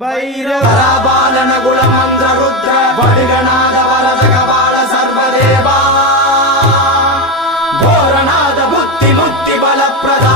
भैरवराबालन गुणमंत्र रुद्र वडगनाद वरद कपाल सर्वदेवा घोरनाद बुद्धि मुक्ति बलप्रदा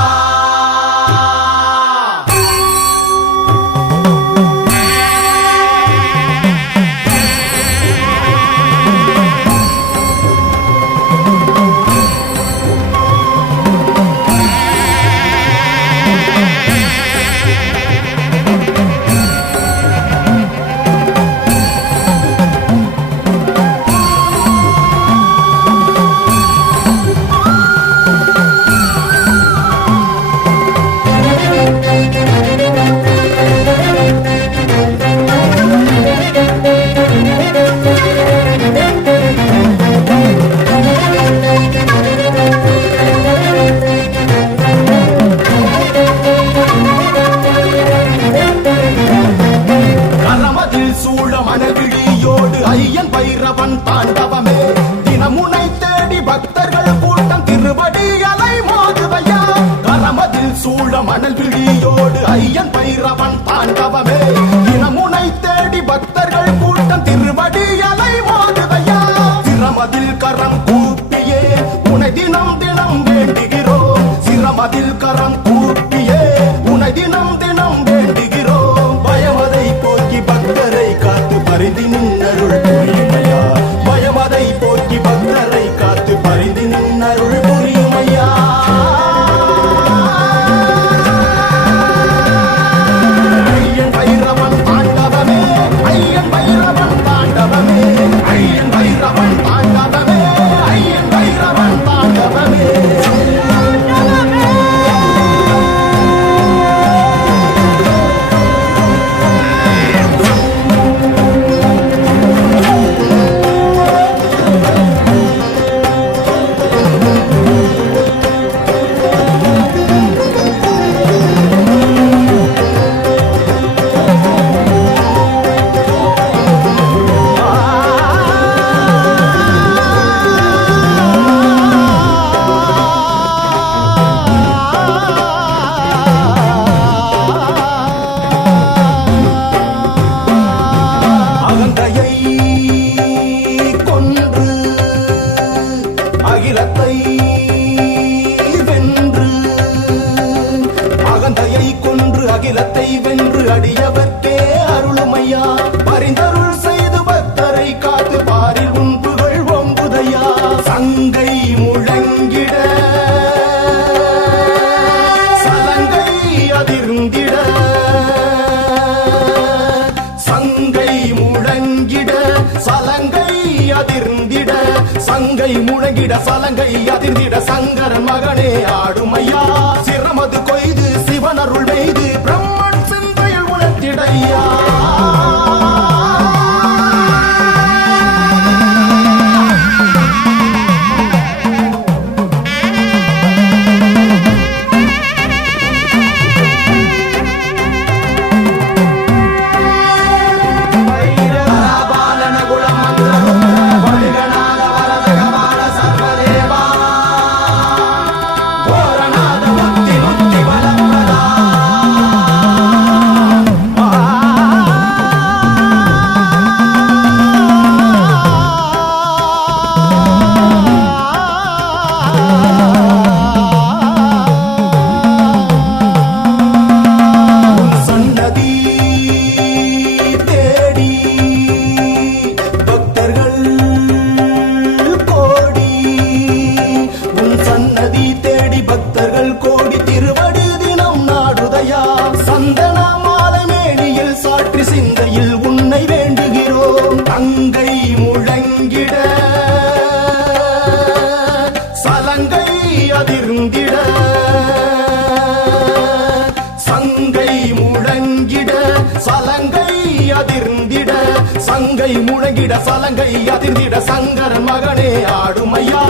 ஐயன் பைரவன் தாண்டவமே தினமுனை தேடி பக்தர்கள் கூட்டம் திருவடி அலை மோதுவையா கரமதில் சூழ மணல் விழியோடு ஐயன் பைரவன் தாண்டவமே தினமுனை தேடி பக்தர்கள் கூட்டம் திருவடி அலை மோதுவையா சிரமதில் கரம் கூப்பியே உனை தினம் தினம் வேண்டுகிறோம் சிரமதில் கரம் கூப்பியே உனை தினம் தினம் வேண்டுகிறோம் பயமதை போக்கி பக்தரை காத்து பரிதி நின்னருள் புரியுமையா பயமதை போக்கி பக்தரை காத்து பரிதி நின்னருள் புரியுமையா ஐயன் பைரவன் தாண்டவமே ஐயன் பைரவன் தாண்டவமே ஐயன் பைரவன் தாண்டவமே ஐயன் பைரவன் தாண்டவமே அகிலத்தை வென்று அடியவர்க்கே அருளுமையா பரிந்தருள் செய்து பக்தரை காத்து பாரில் உன் புகழ் ஒம்புதையா சங்கை முழங்கிட சலங்கை அதிர்ந்திட சங்கை முழங்கிட சலங்கை அதிர்ந்திட சங்கை முழங்கிட சலங்கை அதிர்ந்திட சங்கரன் மகனே ஆடுமையா சிரமது கொய்து சிவனருள் வெய்து பிரம்மன் சிந்தையில் உணர்த்திடையா சிந்தையில் உன்னை வேண்டுகிறோம் தங்கை முழங்கிட சலங்கை அதிர்ந்திட சங்கை முழங்கிட சலங்கை அதிர்ந்திட சங்கை முழங்கிட சலங்கை அதிர்ந்திட சங்கரன் மகனே ஆடுமையா